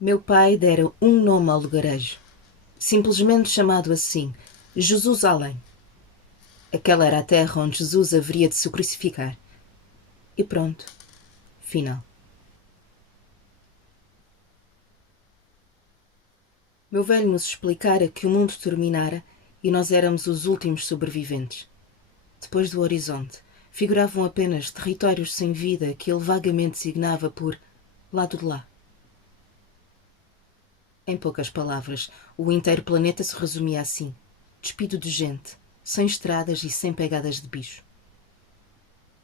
Meu pai dera um nome ao lugarejo, simplesmente chamado assim, Jesusalém. Aquela era a terra onde Jesus haveria de se crucificar. E pronto, final. Meu velho nos explicara que o mundo terminara e nós éramos os últimos sobreviventes. Depois do horizonte, figuravam apenas territórios sem vida que ele vagamente designava por lado de lá. Em poucas palavras, o inteiro planeta se resumia assim: despido de gente, sem estradas e sem pegadas de bicho.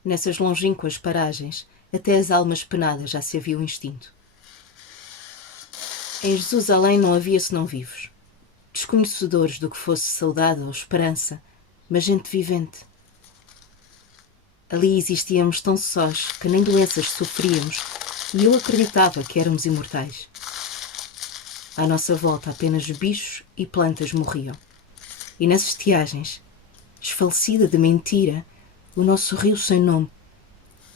Nessas longínquas paragens, até as almas penadas já se haviam extinto. Em Jesusalém não havia senão vivos, desconhecedores do que fosse saudade ou esperança, mas gente vivente. Ali existíamos tão sós que nem doenças sofríamos e eu acreditava que éramos imortais. À nossa volta apenas bichos e plantas morriam. E nas estiagens, esfalecida de mentira, o nosso rio sem nome,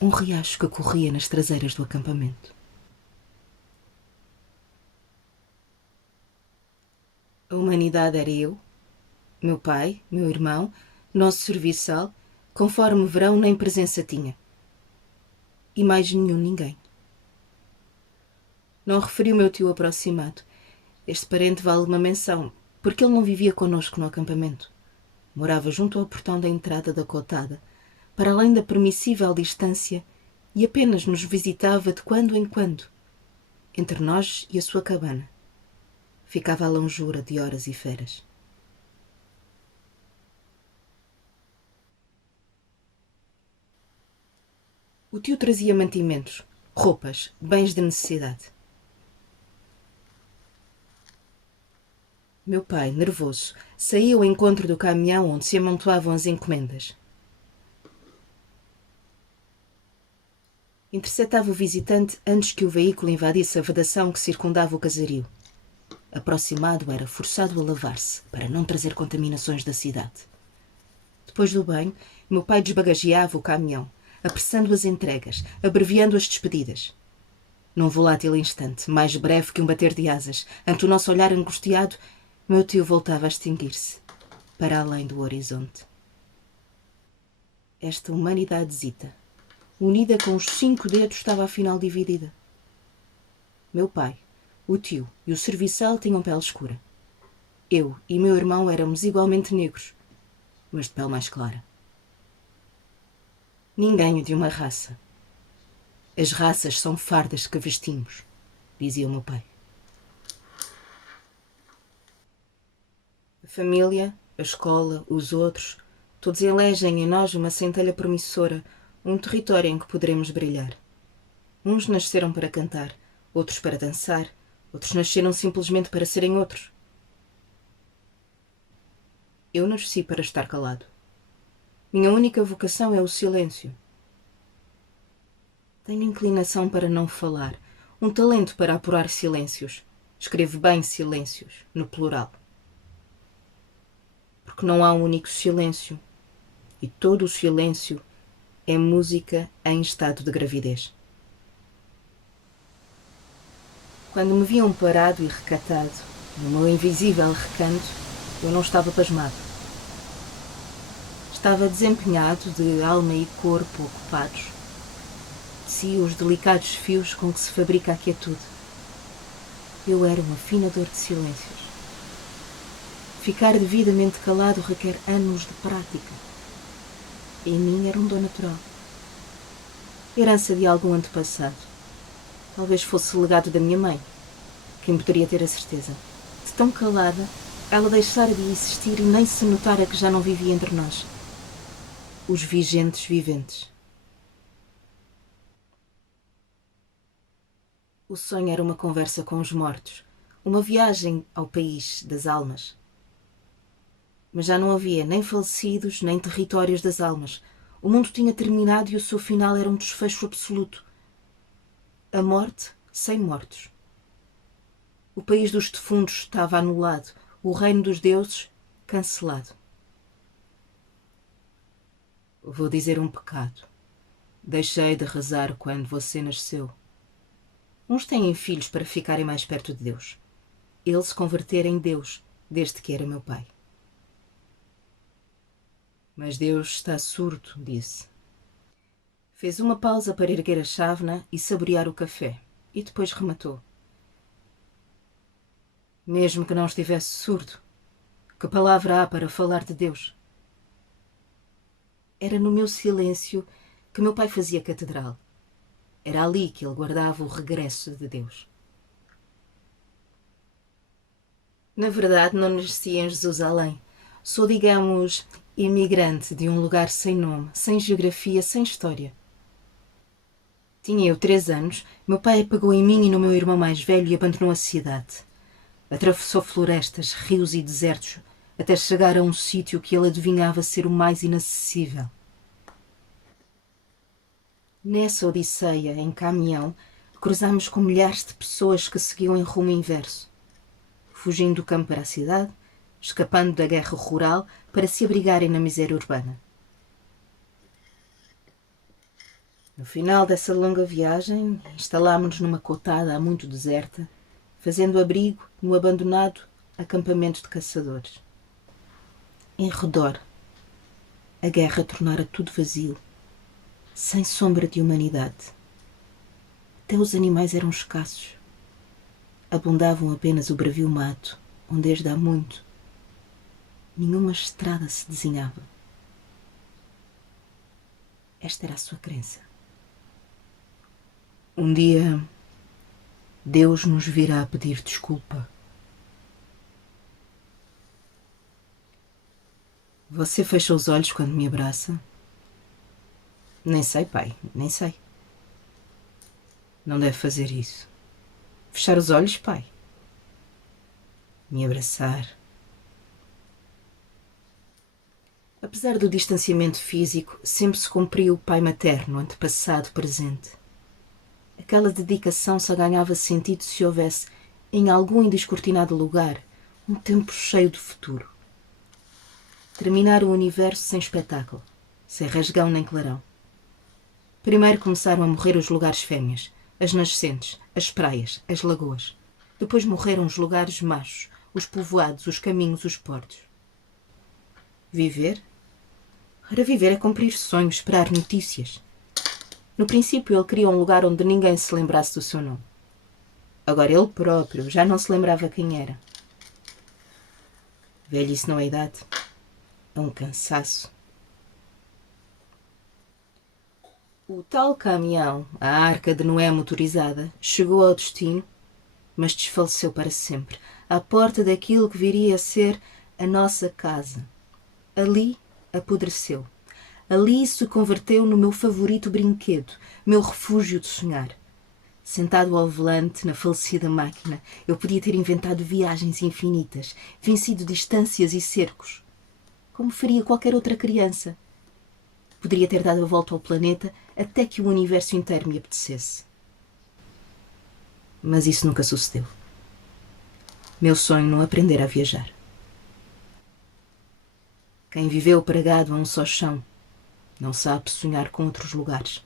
um riacho que corria nas traseiras do acampamento. A humanidade era eu, meu pai, meu irmão, nosso serviçal, conforme verão nem presença tinha. E mais nenhum ninguém. Não referi o meu tio aproximado. Este parente vale uma menção, porque ele não vivia connosco no acampamento. Morava junto ao portão da entrada da cotada, para além da permissível distância, e apenas nos visitava de quando em quando, entre nós e a sua cabana. Ficava a longura de horas e feras. O tio trazia mantimentos, roupas, bens de necessidade. Meu pai, nervoso, saía ao encontro do caminhão onde se amontoavam as encomendas. Interceptava o visitante antes que o veículo invadisse a vedação que circundava o casario. Aproximado, era forçado a lavar-se, para não trazer contaminações da cidade. Depois do banho, meu pai desbagageava o caminhão, apressando as entregas, abreviando as despedidas. Num volátil instante, mais breve que um bater de asas, ante o nosso olhar angustiado, meu tio voltava a extinguir-se, para além do horizonte. Esta humanidadezita, unida com os 5 dedos, estava afinal dividida. Meu pai, o tio e o serviçal tinham pele escura. Eu e meu irmão éramos igualmente negros, mas de pele mais clara. Ninguém é de uma raça. As raças são fardas que vestimos, dizia o meu pai. A família, a escola, os outros, todos elegem em nós uma centelha promissora, um território em que poderemos brilhar. Uns nasceram para cantar, outros para dançar, outros nasceram simplesmente para serem outros. Eu nasci para estar calado. Minha única vocação é o silêncio. Tenho inclinação para não falar, um talento para apurar silêncios. Escrevo bem silêncios, no plural. Porque não há um único silêncio, e todo o silêncio é música em estado de gravidez. Quando me viam parado e recatado, no meu invisível recanto, eu não estava pasmado. Estava desempenhado de alma e corpo ocupados. Tecia os delicados fios com que se fabrica a quietude. Eu era um afinador de silêncios. Ficar devidamente calado requer anos de prática. Em mim era um dom natural. Herança de algum antepassado. Talvez fosse legado da minha mãe. Quem poderia ter a certeza? De tão calada, ela deixara de existir e nem se notara que já não vivia entre nós. Os vigentes viventes. O sonho era uma conversa com os mortos, uma viagem ao país das almas. Mas já não havia nem falecidos, nem territórios das almas. O mundo tinha terminado e o seu final era um desfecho absoluto. A morte sem mortos. O país dos defuntos estava anulado, o reino dos deuses cancelado. Vou dizer um pecado. Deixei de rezar quando você nasceu. Uns têm filhos para ficarem mais perto de Deus. Ele se converter em Deus desde que era meu pai. Mas Deus está surdo, disse. Fez uma pausa para erguer a chávena e saborear o café, e depois rematou. Mesmo que não estivesse surdo, que palavra há para falar de Deus? Era no meu silêncio que meu pai fazia catedral. Era ali que ele guardava o regresso de Deus. Na verdade, não nasci em Jerusalém. Sou, digamos, imigrante de um lugar sem nome, sem geografia, sem história. Tinha eu 3 anos, meu pai apagou em mim e no meu irmão mais velho e abandonou a cidade. Atravessou florestas, rios e desertos, até chegar a um sítio que ele adivinhava ser o mais inacessível. Nessa odisseia, em caminhão, cruzámos com milhares de pessoas que seguiam em rumo inverso, fugindo do campo para a cidade, escapando da guerra rural para se abrigarem na miséria urbana. No final dessa longa viagem, instalámos-nos numa cotada há muito deserta, fazendo abrigo no abandonado acampamento de caçadores. Em redor, a guerra tornara tudo vazio, sem sombra de humanidade. Até os animais eram escassos. Abundavam apenas o bravio mato, onde desde há muito nenhuma estrada se desenhava. Esta era a sua crença. Um dia, Deus nos virá a pedir desculpa. Você fecha os olhos quando me abraça? Nem sei, pai, nem sei. Não deve fazer isso. Fechar os olhos, pai. Me abraçar. Apesar do distanciamento físico, sempre se cumpriu o pai materno, antepassado, presente. Aquela dedicação só ganhava sentido se houvesse, em algum indescortinado lugar, um tempo cheio de futuro. Terminar o universo sem espetáculo, sem rasgão nem clarão. Primeiro começaram a morrer os lugares fêmeas, as nascentes, as praias, as lagoas. Depois morreram os lugares machos, os povoados, os caminhos, os portos. Viver? Ora, viver é cumprir sonhos, esperar notícias. No princípio ele queria um lugar onde ninguém se lembrasse do seu nome. Agora ele próprio já não se lembrava quem era. Velhice não é idade. É um cansaço. O tal caminhão, a Arca de Noé motorizada, chegou ao destino, mas desfaleceu para sempre, à porta daquilo que viria a ser a nossa casa. Ali apodreceu. Ali se converteu no meu favorito brinquedo, meu refúgio de sonhar. Sentado ao volante, na falecida máquina, eu podia ter inventado viagens infinitas, vencido distâncias e cercos, como faria qualquer outra criança. Poderia ter dado a volta ao planeta até que o universo inteiro me apetecesse. Mas isso nunca sucedeu. Meu sonho não aprender a viajar. Quem viveu pregado a um só chão não sabe sonhar com outros lugares.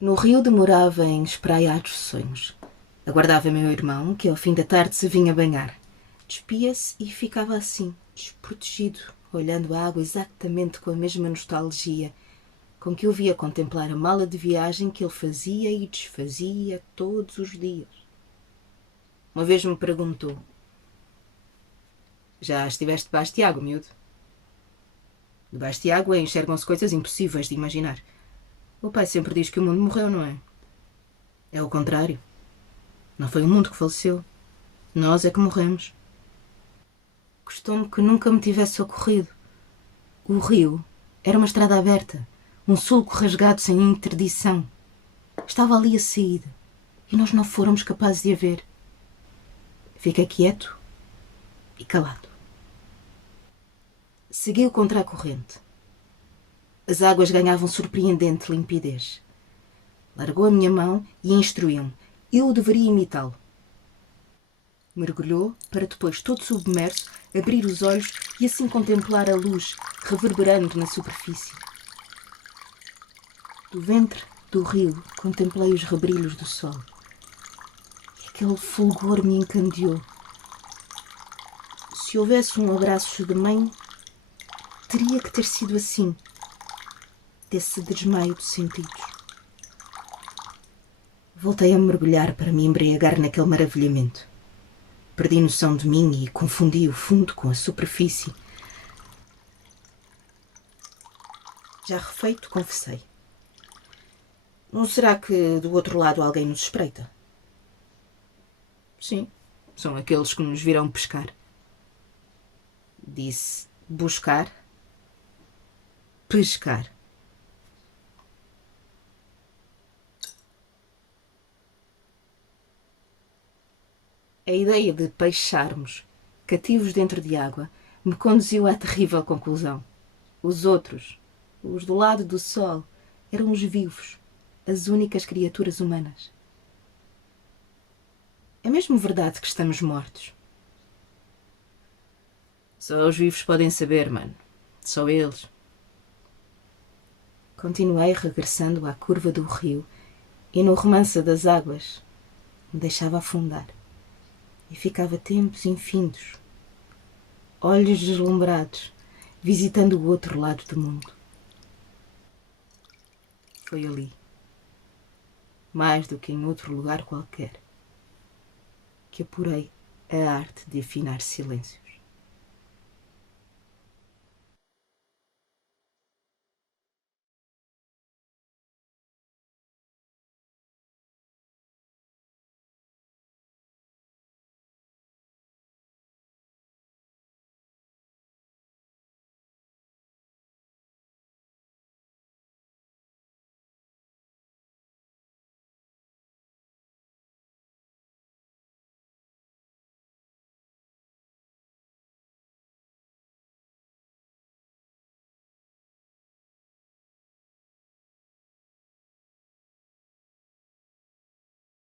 No Rio demorava em espraiar os sonhos. Aguardava meu irmão, que ao fim da tarde se vinha banhar. Despia-se e ficava assim, desprotegido, olhando a água exatamente com a mesma nostalgia com que eu via contemplar a mala de viagem que ele fazia e desfazia todos os dias. Uma vez me perguntou: já estiveste debaixo de água, miúdo? Debaixo de água enxergam-se coisas impossíveis de imaginar. O pai sempre diz que o mundo morreu, não é? É o contrário. Não foi o mundo que faleceu. Nós é que morremos. Gostou-me que nunca me tivesse ocorrido. O rio era uma estrada aberta, um sulco rasgado sem interdição. Estava ali a saída e nós não fôramos capazes de a ver. Fiquei quieto e calado. Seguiu contra a corrente. As águas ganhavam surpreendente limpidez. Largou a minha mão e instruiu-me. Eu deveria imitá-lo. Mergulhou para depois, todo submerso, abrir os olhos e assim contemplar a luz reverberando na superfície. Do ventre Do rio contemplei os rebrilhos do sol. E aquele fulgor me encandeou. Se houvesse um abraço de mãe, teria que ter sido assim, desse desmaio de sentidos. Voltei a mergulhar para me embriagar naquele maravilhamento. Perdi noção de mim e confundi o fundo com a superfície. Já refeito, confessei. Não será que do outro lado alguém nos espreita? Sim, são aqueles que nos virão pescar. Disse buscar, pescar. A ideia de peixarmos, cativos dentro de água, me conduziu à terrível conclusão. Os outros, os do lado do sol, eram os vivos, as únicas criaturas humanas. É mesmo verdade que estamos mortos? Só os vivos podem saber, mano. Só eles. Continuei regressando à curva do rio e no romance das águas me deixava afundar. E ficava tempos infindos, olhos deslumbrados, visitando o outro lado do mundo. Foi ali, mais do que em outro lugar qualquer, que apurei a arte de afinar silêncios.